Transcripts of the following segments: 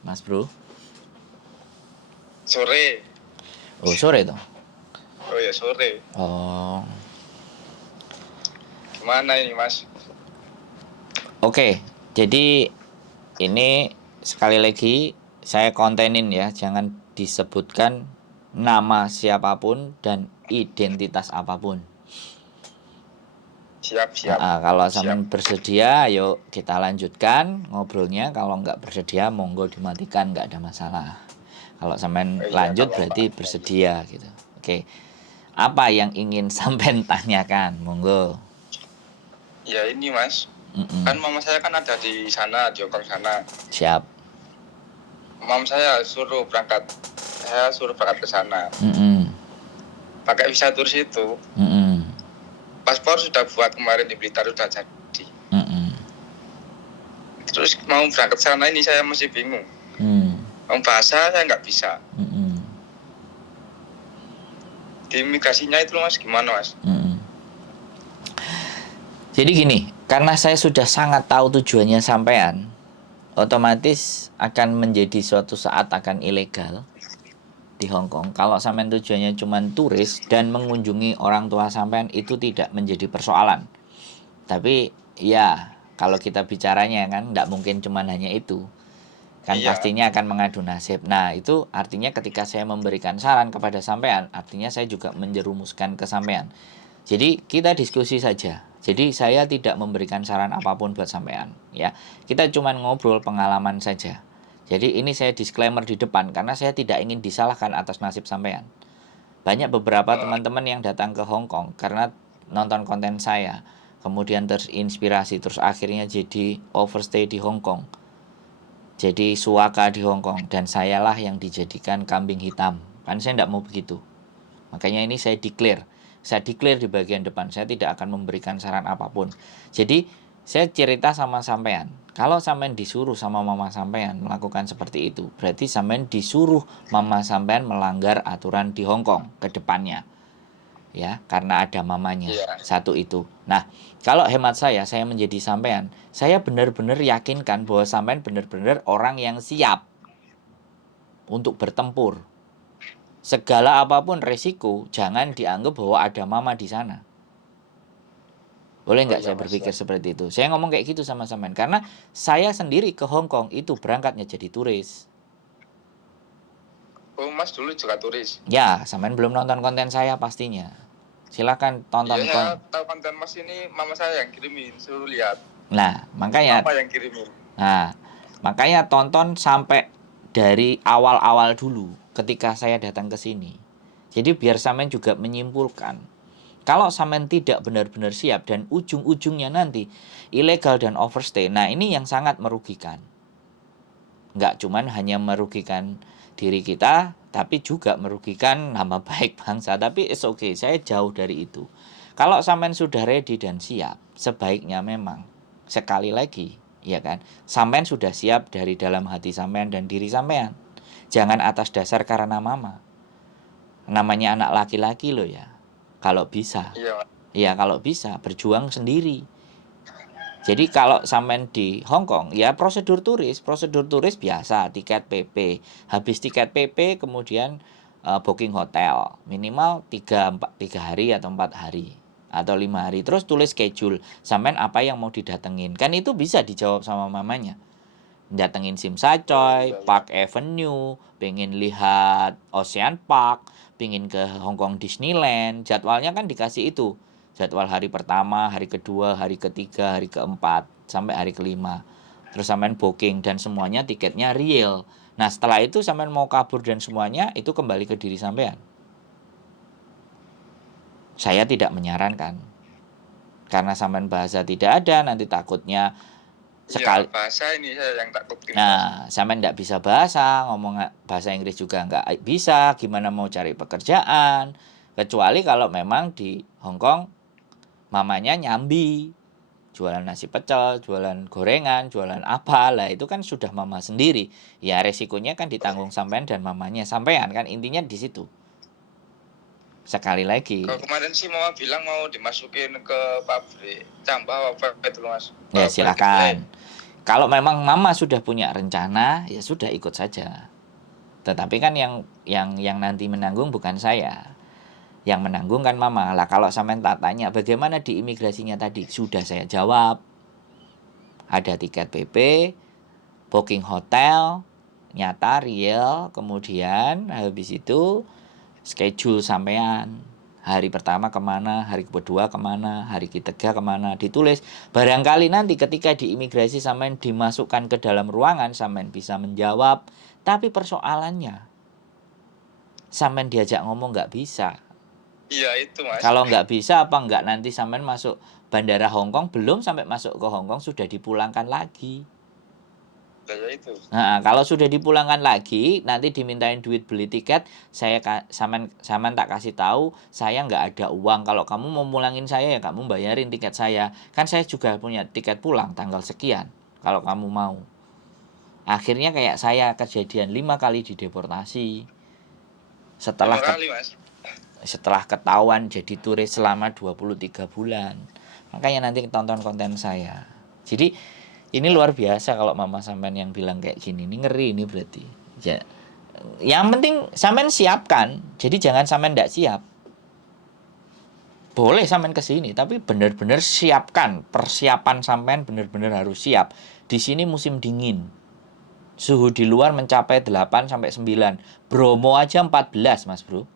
Mas Bro. Sore. Oh, sore toh. Oh ya sore. Oh. Gimana ini Mas? Oke, jadi ini sekali lagi saya kontenin ya, jangan disebutkan nama siapapun dan identitas apapun. Siap. Kalau sampean bersedia, ayo kita lanjutkan ngobrolnya. Kalau nggak bersedia, monggo dimatikan, nggak ada masalah. Kalau sampean lanjut berarti bersedia gitu. Oke, apa yang ingin sampean tanyakan, monggo. Ya ini Mas, kan mama saya kan ada di sana, di Hongkong sana. Siap. Mama saya suruh berangkat ke sana. Pakai visa turis itu. Paspor sudah buat kemarin di Blitar, sudah jadi. Terus mau berangkat sana ini saya masih bingung. Bahasa saya nggak bisa. Di imigrasinya itu Mas gimana Mas? Jadi gini, karena saya sudah sangat tahu tujuannya sampean, otomatis akan menjadi suatu saat akan ilegal di Hong Kong. Kalau sampean tujuannya cuma turis dan mengunjungi orang tua sampean, itu tidak menjadi persoalan. Tapi ya kalau kita bicaranya kan tidak mungkin cuma hanya itu. Kan pastinya akan mengadu nasib. Nah, itu artinya ketika saya memberikan saran kepada sampean, artinya saya juga menjerumuskan ke sampean. Jadi kita diskusi saja. Jadi saya tidak memberikan saran apapun buat sampean, ya. Kita cuma ngobrol pengalaman saja. Jadi ini saya disclaimer di depan karena saya tidak ingin disalahkan atas nasib sampean. Banyak beberapa teman-teman yang datang ke Hong Kong karena nonton konten saya, kemudian terinspirasi, terus akhirnya jadi overstay di Hong Kong. Jadi suaka di Hong Kong, dan sayalah yang dijadikan kambing hitam. Kan saya tidak mau begitu. Makanya ini saya declare di bagian depan, saya tidak akan memberikan saran apapun. Jadi saya cerita sama sampean, kalau sampean disuruh sama mama sampean melakukan seperti itu, berarti sampean disuruh mama sampean melanggar aturan di Hong Kong ke depannya. Ya, karena ada mamanya. Satu itu. Nah, kalau hemat saya menjadi sampean, saya benar-benar yakinkan bahwa sampean benar-benar orang yang siap untuk bertempur. Segala apapun resiko, jangan dianggap bahwa ada mama di sana. Boleh nggak saya berpikir seperti itu? Saya ngomong kayak gitu sama sampean karena saya sendiri ke Hong Kong itu berangkatnya jadi turis. Oh Mas dulu juga turis? Ya, sampean belum nonton konten saya pastinya. Silakan tonton. Iya, saya tahu konten Mas ini, mama saya yang kirimin, suruh lihat. Nah, makanya Mama yang kirimin. Nah, makanya tonton sampai dari awal-awal dulu ketika saya datang ke sini. Jadi biar sampean juga menyimpulkan. Kalau sampean tidak benar-benar siap dan ujung-ujungnya nanti ilegal dan overstay. Nah, ini yang sangat merugikan. Nggak cuman hanya merugikan diri kita, tapi juga merugikan nama baik bangsa. Tapi it's okay, saya jauh dari itu. Kalau sampean sudah ready dan siap, sebaiknya memang sekali lagi, ya kan, sampean sudah siap dari dalam hati sampean dan diri sampean. Jangan atas dasar karena mama. Namanya anak laki-laki loh ya. Kalau bisa. Iya, kalau bisa berjuang sendiri. Jadi kalau sampean di Hong Kong, ya prosedur turis biasa, tiket PP. Habis tiket PP kemudian booking hotel minimal 3 hari atau 4 hari atau 5 hari. Terus tulis schedule sampean apa yang mau didatengin. Kan itu bisa dijawab sama mamanya. Datengin Tsim Sha Tsui, Park Avenue, pengen lihat Ocean Park, pengen ke Hong Kong Disneyland, jadwalnya kan dikasih itu. Jadwal hari pertama, hari kedua, hari ketiga, hari keempat, sampai hari kelima. Terus sampean booking dan semuanya tiketnya real. Nah, setelah itu sampean mau kabur dan semuanya itu kembali ke diri sampean. Saya tidak menyarankan. Karena sampean bahasa tidak ada, nanti takutnya sekali bahasa ini saya yang takutin. Nah, sampean nggak bisa bahasa, ngomong bahasa Inggris juga nggak bisa, gimana mau cari pekerjaan? Kecuali kalau memang di Hong Kong mamanya nyambi, jualan nasi pecel, jualan gorengan, jualan apa lah, itu kan sudah mama sendiri. Ya resikonya kan ditanggung sampean dan mamanya sampean, kan intinya di situ. Sekali lagi. Kalau kemarin sih mama bilang mau dimasukin ke pabrik Cambah apa itu Mas? Ya silakan. kalau memang mama sudah punya rencana, ya sudah ikut saja. Tetapi kan yang nanti menanggung bukan saya. Yang menanggung kan mama. Lah kalau sampean tak tanya bagaimana di imigrasinya tadi, sudah saya jawab. Ada tiket PP, booking hotel, nyata real, kemudian habis itu schedule sampean. Hari pertama kemana, hari kedua kemana, hari ketiga kemana, ditulis. Barangkali nanti ketika di imigrasi sampean dimasukkan ke dalam ruangan, sampean bisa menjawab. Tapi persoalannya, sampean diajak ngomong nggak bisa. Iya itu Mas. Kalau nggak bisa apa nggak nanti sampean masuk bandara Hongkong, belum sampai masuk ke Hongkong sudah dipulangkan lagi. Ya itu. Nah, kalau sudah dipulangkan lagi, nanti dimintain duit beli tiket, saman tak kasih tahu, saya nggak ada uang. Kalau kamu mau pulangin saya ya kamu bayarin tiket saya. Kan saya juga punya tiket pulang tanggal sekian. Kalau kamu mau. Akhirnya kayak saya kejadian 5 kali dideportasi. Setelah 5 kali, Mas. Setelah ketahuan jadi turis selama 23 bulan. Makanya nanti tonton konten saya. Jadi ini luar biasa kalau mama sampean yang bilang kayak gini. Ini ngeri ini berarti. Ya. Yang penting sampean siapkan. Jadi jangan sampean enggak siap. Boleh sampean ke sini, tapi benar-benar siapkan. Persiapan sampean benar-benar harus siap. Di sini musim dingin. Suhu di luar mencapai 8 sampai 9. Bromo aja 14, Mas Bro.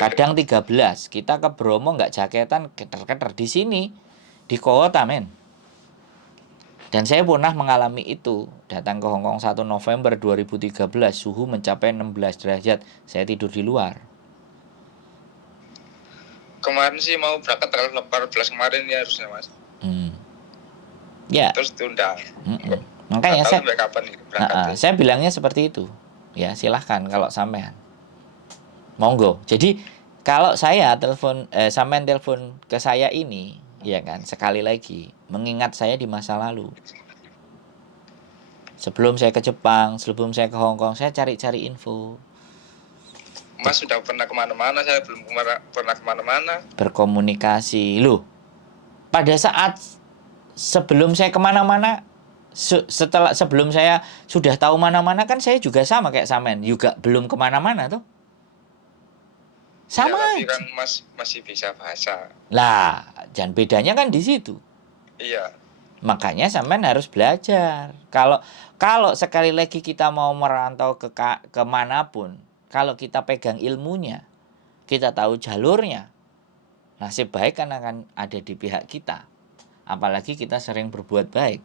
Kadang 13. Kita ke Bromo nggak jaketan, keter-keter. Di sini di kota, men. Dan saya pernah mengalami itu. Datang ke Hongkong 1 November 2013, suhu mencapai 16 derajat. Saya tidur di luar. Kemarin sih mau berangkat tanggal 14 kemarin ya harusnya, Mas. Ya. Terus tunda. Makanya saya bilangnya seperti itu. Ya, silahkan kalau sampean. Monggo. Jadi kalau saya sampean telepon ke saya ini, ya kan, sekali lagi mengingat saya di masa lalu. Sebelum saya ke Jepang, sebelum saya ke Hongkong, saya cari-cari info. Mas sudah pernah kemana-mana, saya belum pernah kemana-mana. Berkomunikasi. Loh, pada saat sebelum saya kemana-mana, sebelum saya sudah tahu mana-mana, kan saya juga sama kayak sampean, juga belum kemana-mana tuh. Sama ya, tapi aja. Kan Mas masih bisa bahasa. Lah, jangan bedanya kan di situ. Iya. Makanya sampean harus belajar. Kalau sekali lagi kita mau merantau ke kemanapun, kalau kita pegang ilmunya, kita tahu jalurnya, nasib baik kan akan ada di pihak kita. Apalagi kita sering berbuat baik,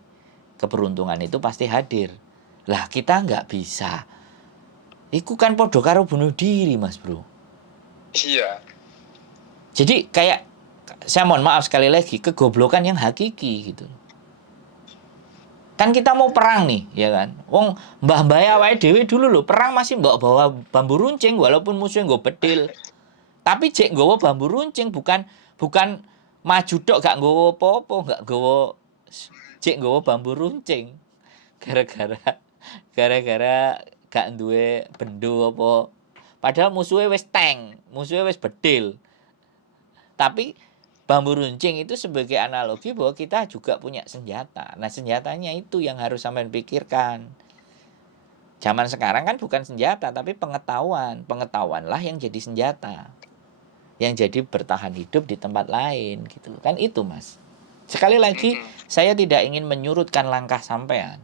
keberuntungan itu pasti hadir. Lah kita nggak bisa. Iku kan podo karo bunuh diri, Mas Bro. Iya. Jadi kayak, saya mohon maaf sekali lagi, kegoblokan yang hakiki gitu. Kan kita mau perang nih, ya kan? Wong mbah-mbah awake dhewe dulu lho, perang masih mbok bawa bambu runcing walaupun musuhnya nggo bedil. Tapi cek nggawa bambu runcing, bukan maju tok gak nggawa apa-apa, gak nggawa cek nggawa bambu runcing. Gara-gara gak duwe bendo apa. Padahal musuhnya wis tank, musuhnya wis bedil. Tapi bambu runcing itu sebagai analogi bahwa kita juga punya senjata. Nah, senjatanya itu yang harus sampean pikirkan. Zaman sekarang kan bukan senjata, tapi pengetahuan. Pengetahuanlah yang jadi senjata. Yang jadi bertahan hidup di tempat lain gitu. Kan itu, Mas. Sekali lagi, saya tidak ingin menyurutkan langkah sampean.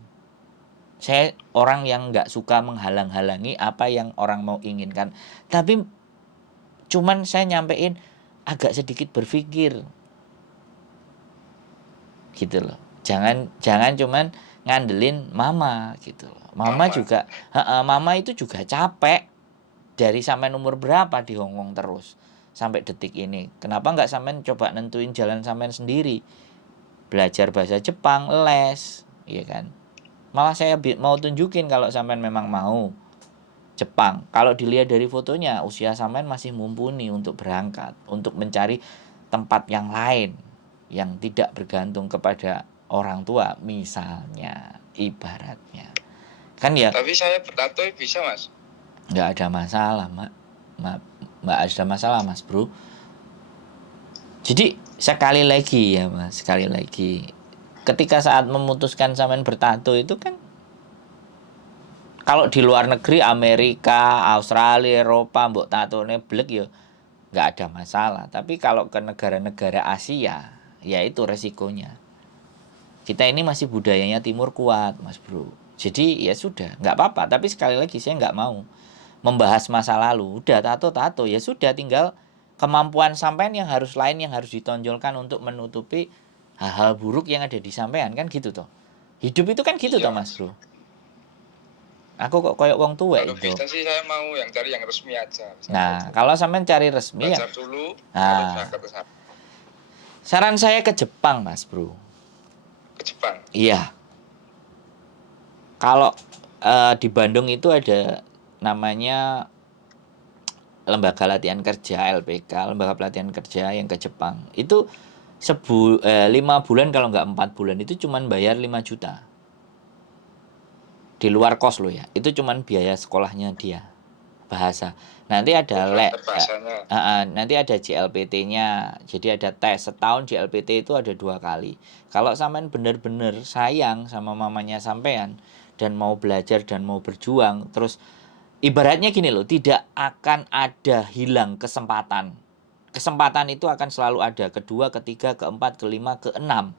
Saya orang yang nggak suka menghalang-halangi apa yang orang mau inginkan. Tapi cuman saya nyampein agak sedikit berpikir. Gitu loh. Jangan cuman ngandelin mama gitu loh. Mama itu juga capek. Dari sampean umur berapa di Hongkong terus sampai detik ini. Kenapa nggak sampean coba nentuin jalan sampean sendiri? Belajar bahasa Jepang, les, iya kan? Malah saya mau tunjukin kalau sampean memang mau Jepang. Kalau dilihat dari fotonya, usia sampean masih mumpuni untuk berangkat, untuk mencari tempat yang lain yang tidak bergantung kepada orang tua, misalnya, ibaratnya. Kan ya. Tapi saya bertato bisa, Mas. Nggak ada masalah, nggak ada masalah, Mas Bro. Jadi sekali lagi ya, Mas, sekali lagi. ketika saat memutuskan sampean bertato itu kan, kalau di luar negeri Amerika, Australia, Eropa mbok tatone blek ya nggak ada masalah. Tapi kalau ke negara-negara Asia, ya itu resikonya. Kita ini masih budayanya timur kuat, Mas Bro. Jadi ya sudah, nggak apa-apa. Tapi sekali lagi saya nggak mau membahas masa lalu. Udah tato-tato, ya sudah, tinggal kemampuan sampean yang harus lain yang harus ditonjolkan untuk menutupi hal-hal buruk yang ada di sampean, kan gitu toh. Hidup itu kan gitu toh, Mas Bro. Aku kok koyok wong tua Kalau itu. bisa sih saya mau yang cari yang resmi aja. Nah, kalau sampean cari resmi ya. Belajar dulu, baru Nah, berangkat ke sana. saran saya ke Jepang, Mas Bro. Ke Jepang. Iya. Kalau di Bandung itu ada namanya Lembaga Latihan Kerja LPK, Lembaga Pelatihan Kerja yang ke Jepang. Itu 5 bulan kalau nggak 4 bulan itu cuman bayar 5 juta. Di luar kos lo ya. Itu cuman biaya sekolahnya dia. Bahasa. Nanti ada nanti ada JLPT-nya. Jadi ada tes setahun, JLPT itu ada 2 kali. Kalau sampean bener-bener sayang sama mamanya sampean dan mau belajar dan mau berjuang, terus ibaratnya gini loh, tidak akan ada hilang kesempatan. Kesempatan itu akan selalu ada, kedua, ketiga, keempat, kelima, keenam.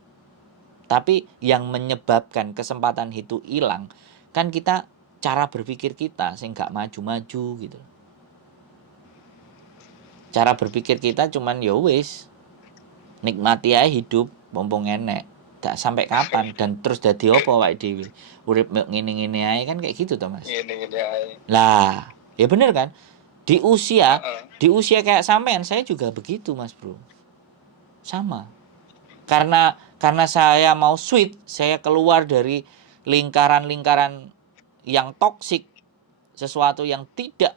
Tapi yang menyebabkan kesempatan itu hilang kan kita, cara berpikir kita sing gak maju-maju gitu. Cara berpikir kita cuman ya wis nikmati aja hidup, mumpung enek. Gak sampai kapan dan terus dadi apa wae dhewe. Urip ngene-ngene ae kan kayak gitu toh, Mas. Ngene-ngene ae. Lah, ya bener kan? Di usia kayak sampean saya juga begitu, Mas Bro. Sama. Karena saya mau sweet, saya keluar dari lingkaran-lingkaran yang toksik, sesuatu yang tidak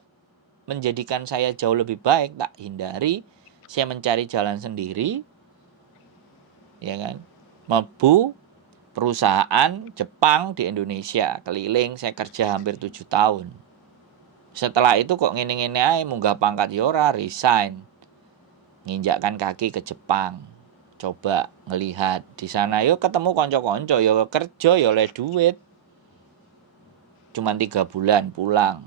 menjadikan saya jauh lebih baik, tak hindari. Saya mencari jalan sendiri, ya kan? Mlebu perusahaan Jepang di Indonesia, keliling, saya kerja hampir 7 tahun. Setelah itu kok ngene-ngene ae, munggah pangkat yora, resign. Nginjakkan kaki ke Jepang. Coba ngelihat di sana, yo ketemu konco-konco, yo kerja, yo oleh duit. Cuman 3 bulan pulang.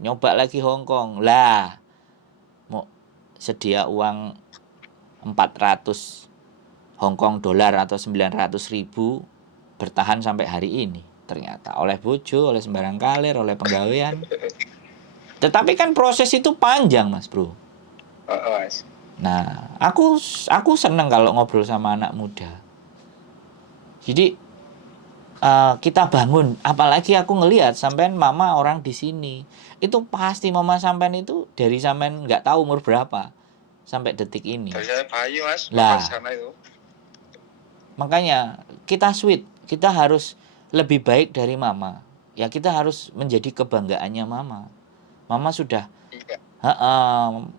Nyoba lagi Hong Kong. Lah, mau sedia uang 400 Hong Kong dolar atau 900.000 bertahan sampai hari ini. Ternyata oleh bojo, oleh sembarang kalir, oleh penggawean. Tetapi kan proses itu panjang, Mas Bro. Nah, aku seneng kalau ngobrol sama anak muda. Jadi kita bangun, apalagi aku ngelihat sampean mama orang di sini. Itu pasti mama sampean itu dari sampean nggak tahu umur berapa sampai detik ini. Dari saya bayi, Mas. Lah, sana itu. makanya kita sweet, kita harus lebih baik dari mama. Ya kita harus menjadi kebanggaannya mama. Mama sudah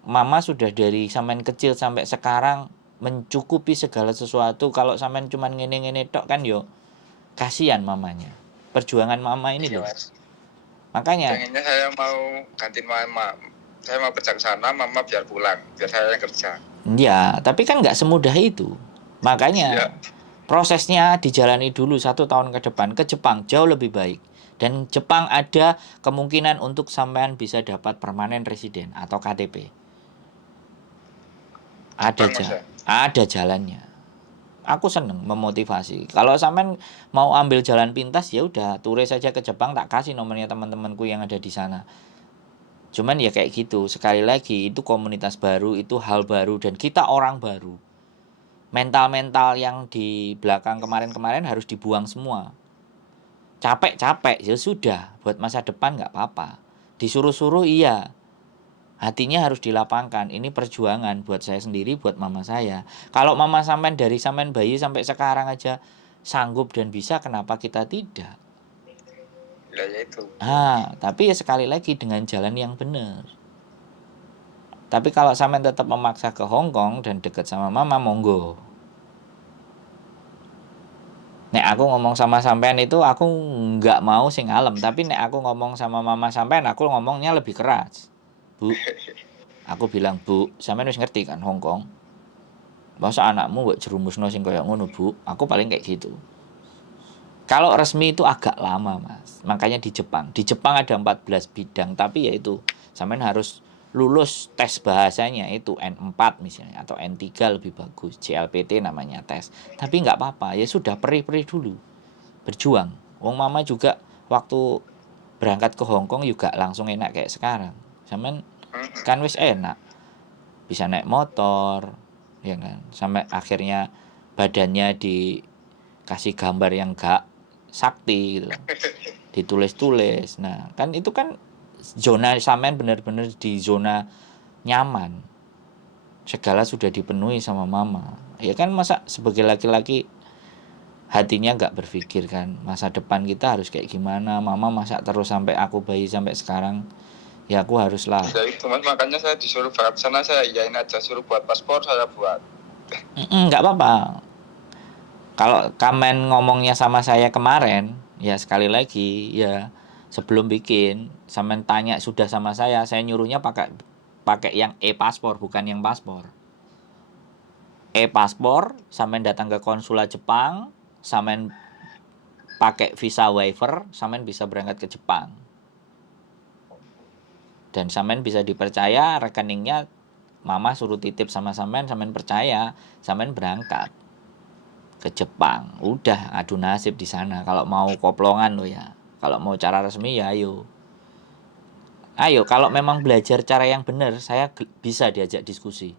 mama sudah dari sampean kecil sampai sekarang mencukupi segala sesuatu. Kalau sampean cuman ngene-ngene tok kan yo kasihan mamanya. Perjuangan mama ini loh. Mas. Makanya pengennya saya mau gantiin mama. Saya mau kerja ke sana, mama biar pulang, biar saya yang kerja. Ya, tapi kan nggak semudah itu. Makanya prosesnya dijalani dulu 1 tahun ke depan ke Jepang jauh lebih baik. Dan Jepang ada kemungkinan untuk sampean bisa dapat permanen residen atau KTP. Ada jalannya. Aku seneng memotivasi. Kalau sampean mau ambil jalan pintas, ya udah turis saja ke Jepang, tak kasih nomornya teman-temanku yang ada di sana. Cuman ya kayak gitu. Sekali lagi itu komunitas baru, itu hal baru dan kita orang baru. Mental-mental yang di belakang kemarin-kemarin harus dibuang semua. Capek-capek ya sudah, buat masa depan nggak apa-apa. Disuruh-suruh iya, hatinya harus dilapangkan. Ini perjuangan buat saya sendiri, buat mama saya. Kalau mama sampean dari sampean bayi sampai sekarang aja sanggup dan bisa, kenapa kita tidak? Ya itu. Tapi ya sekali lagi dengan jalan yang benar. Tapi kalau sampean tetap memaksa ke Hong Kong dan dekat sama mama, monggo. Nek aku ngomong sama sampean itu aku nggak mau sing alam, tapi nek aku ngomong sama mama sampean aku ngomongnya lebih keras. Bu, aku bilang, Bu, sampean wis ngerti kan Hong Kong? Masa anakmu mbok jerumusno sing kaya ngono, Bu? Aku paling kayak gitu. Kalau resmi itu agak lama, Mas. Makanya di Jepang. Di Jepang ada 14 bidang, tapi ya itu sampean harus lulus tes bahasanya itu N4 misalnya atau N3 lebih bagus. JLPT namanya tes. Tapi nggak apa-apa, ya sudah perih-perih dulu. Berjuang. Wong mama juga waktu berangkat ke Hong Kong juga langsung enak kayak sekarang. Sampean kan wis enak. Bisa naik motor, ya kan. Sampai akhirnya badannya dikasih gambar yang gak sakti gitu. Ditulis-tulis. Nah, kan itu kan zona sampean benar-benar di zona nyaman. Segala sudah dipenuhi sama mama. Ya kan masa sebagai laki-laki hatinya nggak berpikir kan masa depan kita harus kayak gimana. Mama masa terus sampai aku bayi sampai sekarang. Ya aku haruslah. Ya itu Mas, makanya saya disuruh berangkat sana, saya iyain aja, suruh buat paspor saya buat. Nggak apa-apa. Kalau kamen ngomongnya sama saya kemarin, ya sekali lagi ya sebelum bikin, sampean tanya sudah sama saya nyuruhnya pakai yang e-paspor bukan yang paspor. E-paspor, sampean datang ke konsulat Jepang, sampean pakai visa waiver, sampean bisa berangkat ke Jepang. Dan sampean bisa dipercaya rekeningnya mama suruh titip sama sampean percaya, sampean berangkat ke Jepang. Udah adu nasib di sana. Kalau mau koplongan lo ya. Kalau mau cara resmi ya ayo. Ayo, kalau memang belajar cara yang benar, saya bisa diajak diskusi.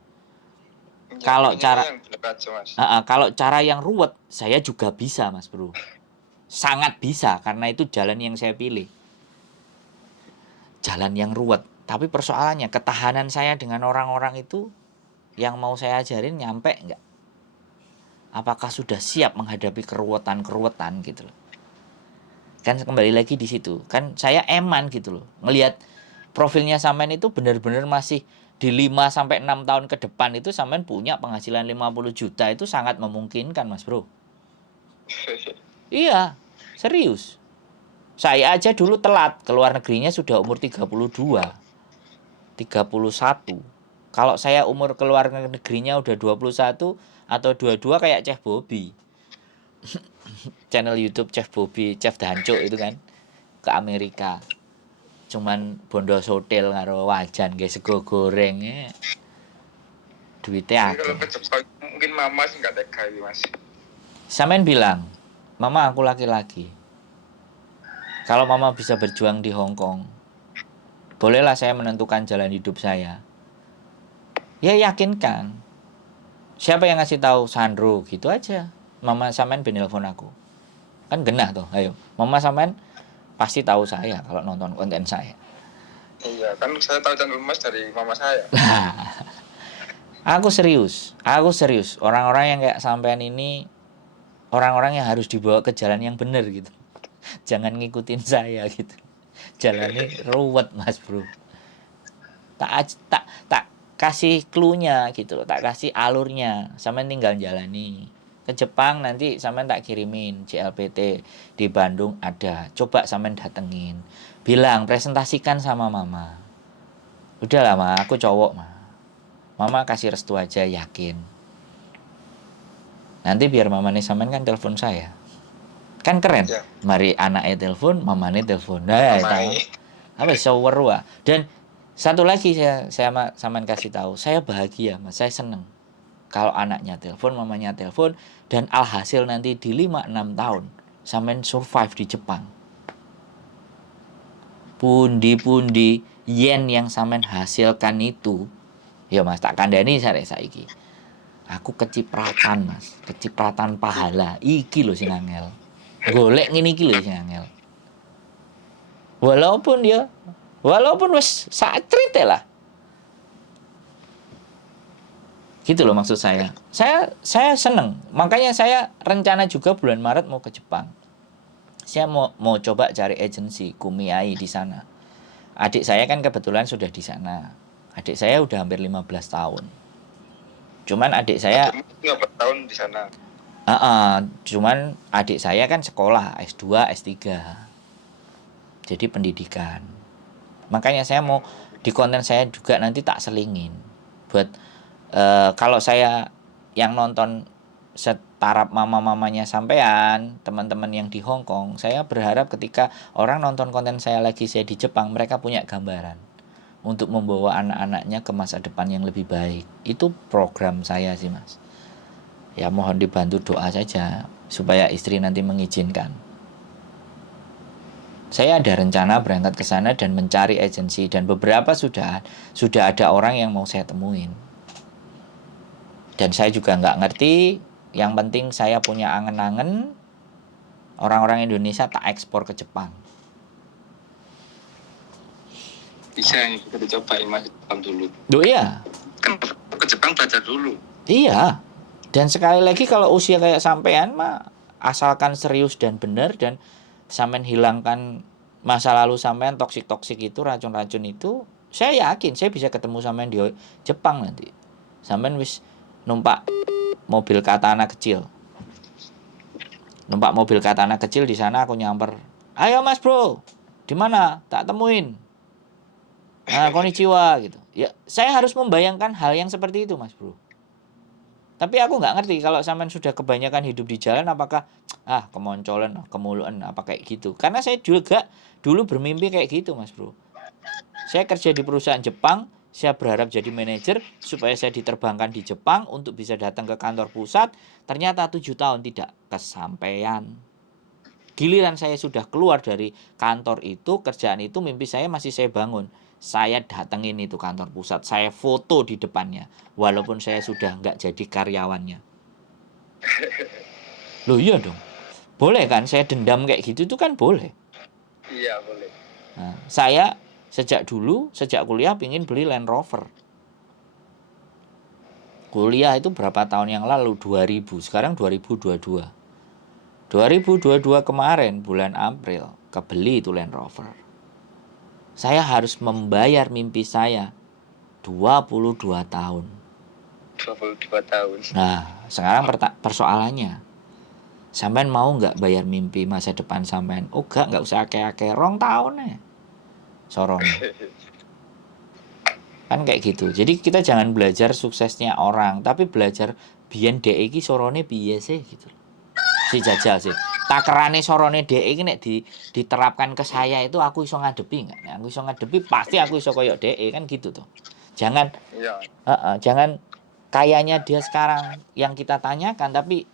Ya, kalau cara yang bener aja, Mas. Kalau cara yang ruwet, saya juga bisa, Mas Bro. Sangat bisa karena itu jalan yang saya pilih. Jalan yang ruwet. Tapi persoalannya ketahanan saya dengan orang-orang itu yang mau saya ajarin nyampe enggak? Apakah sudah siap menghadapi keruwetan gitu loh. Kan kembali lagi di situ. Kan saya eman gitu loh. Ngelihat profilnya sampean itu benar-benar masih di 5 sampai 6 tahun ke depan itu sampean punya penghasilan 50 juta itu sangat memungkinkan, Mas Bro. Iya, serius. Saya aja dulu telat, ke luar negerinya sudah umur 32, 31. Kalau saya umur keluar negerinya udah 21 atau 22 kayak Chef Bobby. Channel YouTube Chef Bobby, Chef Danco itu kan ke Amerika. Cuman bondo hotel karo wajan guys sego goreng duitnya akeh. Kalau ke Jepang mungkin mama sih nggak tega ini, Mas. Sampean bilang, "Mama aku laki-laki. Kalau mama bisa berjuang di Hong Kong, bolehlah saya menentukan jalan hidup saya." Ya yakinkan. Siapa yang ngasih tahu? Sandro gitu aja. Mama sampean nelpon aku. Kan genah tuh, ayo. Mama sampean pasti tahu saya kalau nonton konten saya. Iya, kan saya tahu channel Mas dari mama saya. Aku serius. Orang-orang yang kayak sampean ini orang-orang yang harus dibawa ke jalan yang benar gitu. Jangan ngikutin saya gitu. Jalannya ruwet, Mas Bro. Tak kasih clue-nya gitu loh, tak kasih alurnya. Sampean tinggal jalani. Ke Jepang nanti sampean tak kirimin JLPT di Bandung ada. Coba sampean datengin. Bilang presentasikan sama mama. Udahlah, Ma, aku cowok, Ma. Mama kasih restu aja, yakin. Nanti biar mama nih sampean kan telepon saya. Kan keren. Ya. Mari anaknya telepon, mamanya telepon. Nah, tahu. Apa shower wa. Dan satu lagi saya sampean kasih tahu, saya bahagia, Mas. Saya seneng kalau anaknya telepon, mamanya telepon dan alhasil nanti di 5-6 tahun sampean survive di Jepang. Pundi-pundi yen yang sampean hasilkan itu, ya Mas, tak kandhani saiki. Aku kecipratan, Mas. Kecipratan pahala. Iki lho sing angel. Golek ngene iki lho sing angel. Walaupun wis sakrite lah. Gitu loh maksud saya. Saya seneng. Makanya saya rencana juga bulan Maret mau ke Jepang. Saya mau coba cari agensi Kumiai di sana. Adik saya kan kebetulan sudah di sana. Adik saya udah hampir 15 tahun. Cuman adik saya 15 tahun di sana. Cuman adik saya kan sekolah S2, S3. Jadi pendidikan. Makanya saya mau di konten saya juga nanti tak selingin buat kalau saya yang nonton setaraf mama-mamanya sampean, teman-teman yang di Hong Kong, saya berharap ketika orang nonton konten saya lagi saya di Jepang, mereka punya gambaran untuk membawa anak-anaknya ke masa depan yang lebih baik. Itu program saya sih, Mas. Ya mohon dibantu doa saja supaya istri nanti mengizinkan. Saya ada rencana berangkat ke sana dan mencari agensi, dan beberapa sudah ada orang yang mau saya temuin. Dan saya juga nggak ngerti. Yang penting saya punya angen-angen orang-orang Indonesia tak ekspor ke Jepang. Bisa yang kita dicobain Mas Jepang dulu. Duh iya. Kan ke Jepang belajar dulu. Iya. Dan sekali lagi kalau usia kayak sampean mah asalkan serius dan benar dan sampean hilangkan masa lalu sampean toksik-toksik itu, racun-racun itu, saya yakin saya bisa ketemu sampean di Jepang nanti. Sampean wis numpak mobil katana kecil. Numpak mobil katana kecil di sana aku nyamper. Ayo Mas Bro. Di mana? Tak temuin. Nah, konnichiwa gitu. Ya, saya harus membayangkan hal yang seperti itu, Mas Bro. Tapi aku nggak ngerti kalau sampean sudah kebanyakan hidup di jalan apakah kemoncolan, kemuluan apa kayak gitu. Karena saya juga dulu bermimpi kayak gitu, Mas Bro. Saya kerja di perusahaan Jepang, saya berharap jadi manajer supaya saya diterbangkan di Jepang untuk bisa datang ke kantor pusat. Ternyata 7 tahun tidak kesampaian. Giliran saya sudah keluar dari kantor itu, kerjaan itu, mimpi saya masih saya bangun. Saya datengin itu kantor pusat, saya foto di depannya. Walaupun saya sudah nggak jadi karyawannya. Loh iya dong. Boleh kan saya dendam kayak gitu itu kan boleh. Iya boleh. Nah, saya sejak kuliah pingin beli Land Rover. Kuliah itu berapa tahun yang lalu? 2000, sekarang 2022. 2022 kemarin bulan April kebeli itu Land Rover. Saya harus membayar mimpi saya 22 tahun. 22 tahun. Nah, sekarang persoalannya, sampean mau nggak bayar mimpi masa depan sampean? Oh nggak usah akeh-akeh, 2 tahun ya. Sorone. Kan kayak gitu. Jadi kita jangan belajar suksesnya orang, tapi belajar biyen dhek iki sorone piye sih gitu. Si jajal sih. Takerane sorone dhek iki nek diterapkan ke saya itu aku iso ngadepi enggak? Nek aku iso ngadepi pasti aku iso koyo dhek kan gitu tuh. Jangan jangan kayaknya dia sekarang yang kita tanyakan, tapi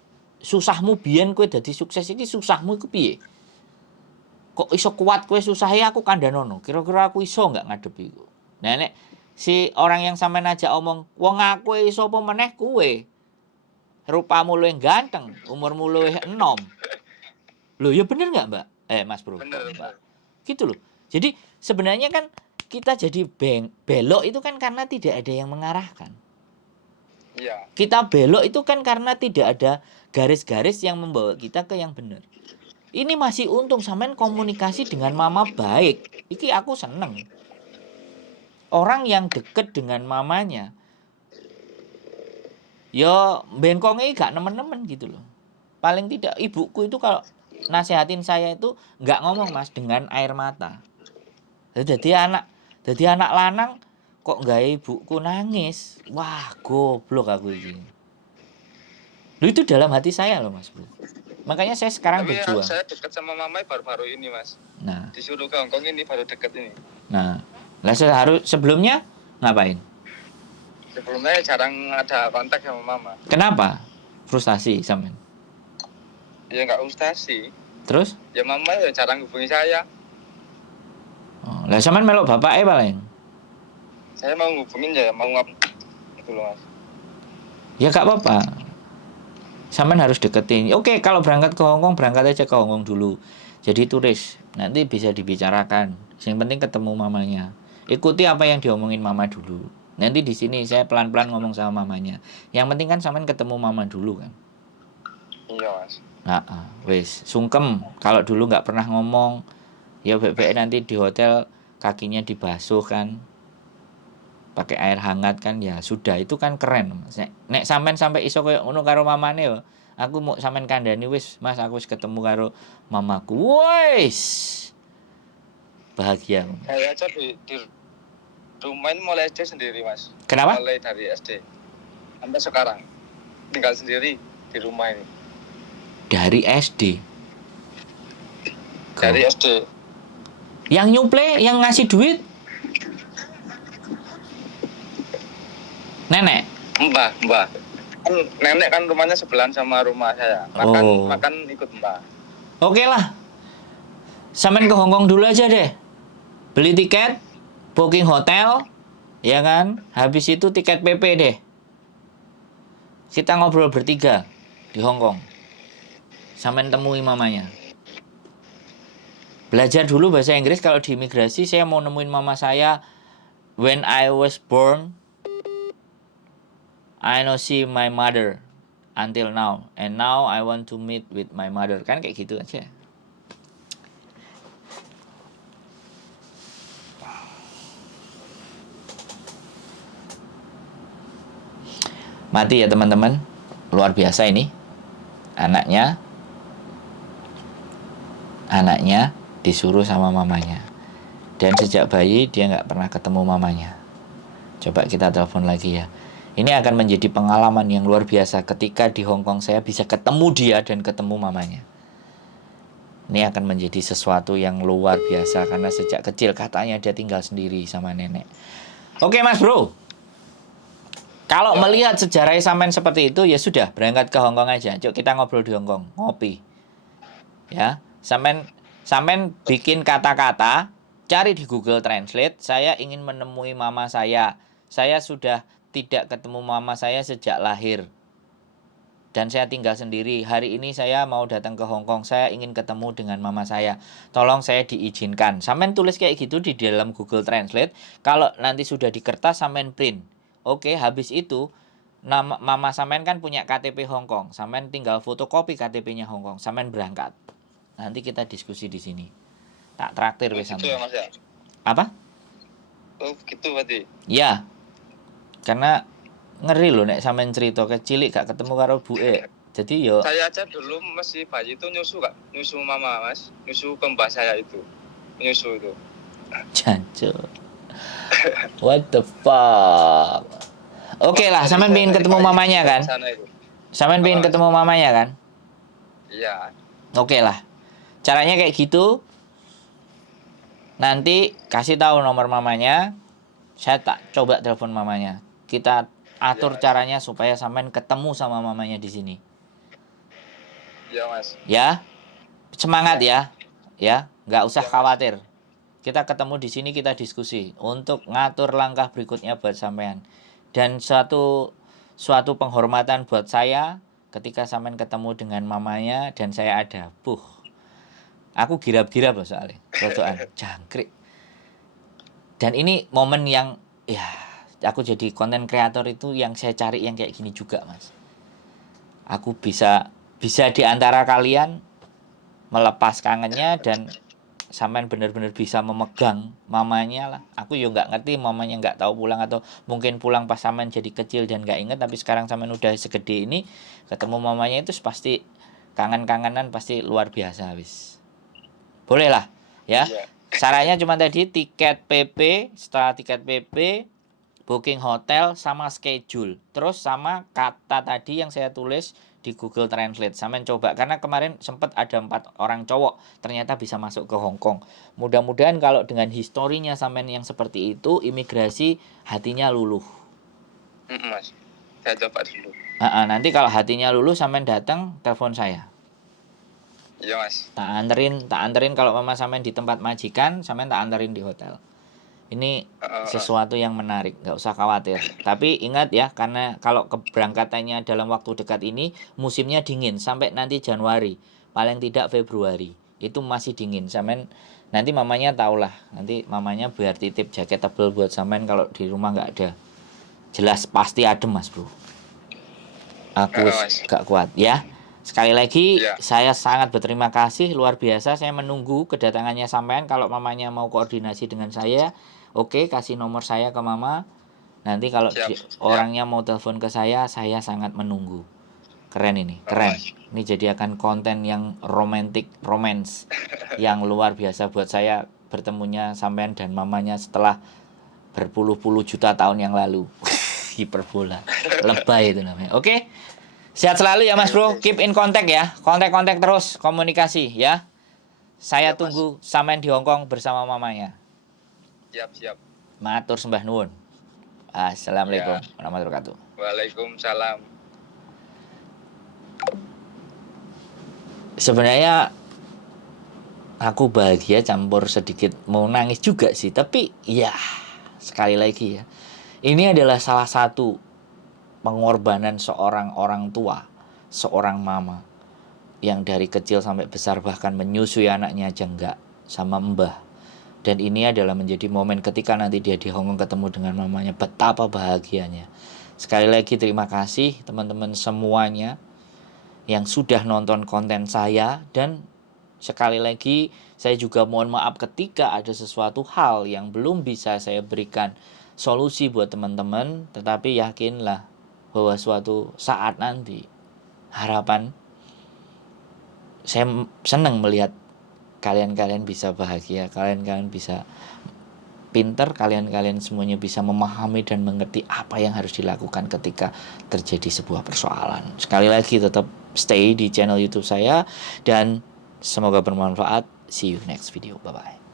susahmu biyen kowe dadi sukses iki susahmu iku piye? Kok iso kuat kowe susahe aku kandhanono. Kira-kira aku iso enggak ngadepi iku. Nah nek si orang yang sampean ajak omong, wong aku iso apa meneh kowe? Rupamu luwih ganteng, umurmu luwih enom. Loh ya bener nggak Mbak? Mas Bro. Bener. Mbak. Gitu loh. Jadi sebenarnya kan kita jadi belok itu kan karena tidak ada yang mengarahkan. Iya. Kita belok itu kan karena tidak ada garis-garis yang membawa kita ke yang benar. Ini masih untung sampean komunikasi dengan mama baik. Iki aku seneng. Orang yang deket dengan mamanya, ya bengkongnya gak nemen-nemen gitu loh. Paling tidak ibuku itu kalau nasehatin saya itu nggak ngomong Mas dengan air mata. Jadi anak lanang kok nggak ibuku nangis. Wah goblok aku ini. Lu itu dalam hati saya loh Mas Bro. Makanya saya sekarang berjuang. Saya dekat sama mama baru-baru ini Mas. Nah. Disuruh ke Hongkong ini baru dekat ini. Nah, sebelumnya ngapain? Sebelumnya jarang ada kontak sama mama. Kenapa? Frustasi sampean? Ya nggak frustasi. Terus? Ya mama ya jarang hubungi saya. Oh, lah sampean melok bapake paling. Saya mau hubungin ya mau gitu loh Mas. Ya gak apa-apa. Sampean harus deketin. Oke, kalau berangkat ke Hongkong, berangkat aja ke Hongkong dulu. Jadi turis, nanti bisa dibicarakan. Yang penting ketemu mamanya. Ikuti apa yang diomongin mama dulu. Nanti di sini saya pelan-pelan ngomong sama mamanya. Yang penting kan sampean ketemu mama dulu kan. Iya Mas. Nah, wes sungkem. Kalau dulu nggak pernah ngomong, ya bebek nanti di hotel kakinya dibasuh kan, pakai air hangat kan, ya sudah itu kan keren. Nek sampean sampai iso koyo ngono karo mamane yo. Aku mau sampean kandhani wis, Mas aku wis ketemu karo mamaku. Wis. Bahagia. Saya aja di rumah ini mulai SD sendiri Mas. Kenapa? Mulai dari SD sampai sekarang. tinggal sendiri di rumah ini. Dari SD. Dari SD. Yang nyuplai, yang ngasih duit nenek. Mbah. Kan nenek kan rumahnya sebelahan sama rumah saya. Makan ikut mbah. Oke lah. Sampean ke Hongkong dulu aja deh. Beli tiket, booking hotel, ya kan? Habis itu tiket PP deh. Kita ngobrol bertiga di Hongkong. Sampean temui mamanya. Belajar dulu bahasa Inggris. Kalau di imigrasi saya mau nemuin mama saya. When I was born, I no see my mother until now. And now I want to meet with my mother. Kan kayak gitu aja. Mati ya teman-teman. Luar biasa ini. Anaknya disuruh sama mamanya. Dan sejak bayi dia nggak pernah ketemu mamanya. Coba kita telepon lagi ya. Ini akan menjadi pengalaman yang luar biasa ketika di Hongkong saya bisa ketemu dia dan ketemu mamanya. Ini akan menjadi sesuatu yang luar biasa karena sejak kecil katanya dia tinggal sendiri sama nenek. Oke Mas Bro. Kalau melihat sejarah sampean seperti itu, ya sudah, berangkat ke Hongkong aja. Cuk, kita ngobrol di Hongkong, ngopi. Ya, sampean bikin kata-kata, cari di Google Translate, saya ingin menemui mama saya. Saya sudah tidak ketemu mama saya sejak lahir. Dan saya tinggal sendiri. Hari ini saya mau datang ke Hongkong. Saya ingin ketemu dengan mama saya. Tolong saya diizinkan. Sampean tulis kayak gitu di dalam Google Translate. Kalau nanti sudah di kertas, sampean print. Oke, habis itu mama sampean kan punya KTP Hongkong. Sampean tinggal fotokopi KTP-nya Hongkong. Sampean berangkat. Nanti kita diskusi di sini. Tak traktir wis sampean. Gitu ya Mas ya. Apa? Oh, gitu berarti. Ya. Karena ngeri loh nek sampean cerita kecilik gak ketemu karo buke. Jadi yo saya aja dulu masih bayi itu nyusu mama Mas. Nyusu ke mbah saya itu. Nyusu itu. Jancuk. What the fuck? Oke lah, sampean pengen ketemu mamanya kan? Sampean pengen ketemu mamanya kan? Iya. Oke lah. Caranya kayak gitu. Nanti kasih tahu nomor mamanya. Saya tak coba telepon mamanya. Kita atur caranya supaya sampean ketemu sama mamanya di sini. Iya, Mas. Ya. Semangat ya. Ya, nggak usah khawatir. Kita ketemu di sini, kita diskusi untuk ngatur langkah berikutnya buat sampean. Dan suatu penghormatan buat saya ketika sampean ketemu dengan mamanya dan saya ada. Aku girap-girap loh soalnya. Rodoan jangkrik. Dan ini momen yang ya aku jadi konten kreator itu yang saya cari yang kayak gini juga, Mas. Aku bisa di antara kalian melepas kangennya dan sampean benar-benar bisa memegang mamanya lah. Aku yo nggak ngerti mamanya nggak tahu pulang atau mungkin pulang pas sampean jadi kecil dan nggak inget, tapi sekarang sampean udah segede ini ketemu mamanya itu pasti kangen-kangenan pasti luar biasa wis. Boleh lah ya. Caranya cuma tadi tiket PP, setelah tiket PP booking hotel sama schedule. Terus sama kata tadi yang saya tulis di Google Translate. Sampean coba karena kemarin sempat ada 4 orang cowok ternyata bisa masuk ke Hongkong. Mudah-mudahan kalau dengan historinya sampean yang seperti itu, imigrasi hatinya luluh. Mas, saya coba dulu. Nanti kalau hatinya luluh sampean datang telepon saya. Iya, Mas. Tak anterin kalau mama sampean di tempat majikan, sampean tak anterin di hotel. Ini sesuatu yang menarik, nggak usah khawatir. Tapi ingat ya, karena kalau keberangkatannya dalam waktu dekat ini, musimnya dingin sampai nanti Januari, paling tidak Februari. Itu masih dingin. Sampean nanti mamanya tahulah. Nanti mamanya biar titip jaket tebal buat sampean kalau di rumah nggak ada. Jelas pasti adem, Mas Bro. Aku gak kuat ya. Sekali lagi saya sangat berterima kasih, luar biasa. Saya menunggu kedatangannya sampean. Kalau mamanya mau koordinasi dengan saya, oke, kasih nomor saya ke mama. Nanti kalau orangnya mau telepon ke saya sangat menunggu. Keren ini, keren. Ini jadi akan konten yang romance yang luar biasa buat saya bertemunya sampean dan mamanya setelah berpuluh-puluh juta tahun yang lalu. Hiperbola, lebay itu namanya. Oke. Sehat selalu ya Mas Bro. Keep in contact ya. Kontak-kontak terus, komunikasi ya. Saya Siap, tunggu sampean di Hong Kong bersama mamanya. Siap. Matur sembah nuwun. Assalamualaikum Ya. warahmatullahi wabarakatuh. Waalaikumsalam. Sebenarnya aku bahagia campur sedikit mau nangis juga sih, tapi ya sekali lagi ya, ini adalah salah satu pengorbanan seorang orang tua, seorang mama yang dari kecil sampai besar bahkan menyusui anaknya aja enggak sama mbah. Dan ini adalah menjadi momen ketika nanti dia di Hong Kong ketemu dengan mamanya, betapa bahagianya. Sekali lagi terima kasih teman-teman semuanya yang sudah nonton konten saya, dan sekali lagi saya juga mohon maaf ketika ada sesuatu hal yang belum bisa saya berikan solusi buat teman-teman, tetapi yakinlah bahwa suatu saat nanti harapan saya senang melihat kalian-kalian bisa bahagia, kalian-kalian bisa pinter, kalian-kalian semuanya bisa memahami dan mengerti apa yang harus dilakukan ketika terjadi sebuah persoalan. Sekali lagi tetap stay di channel YouTube saya dan semoga bermanfaat. See you next video. Bye-bye.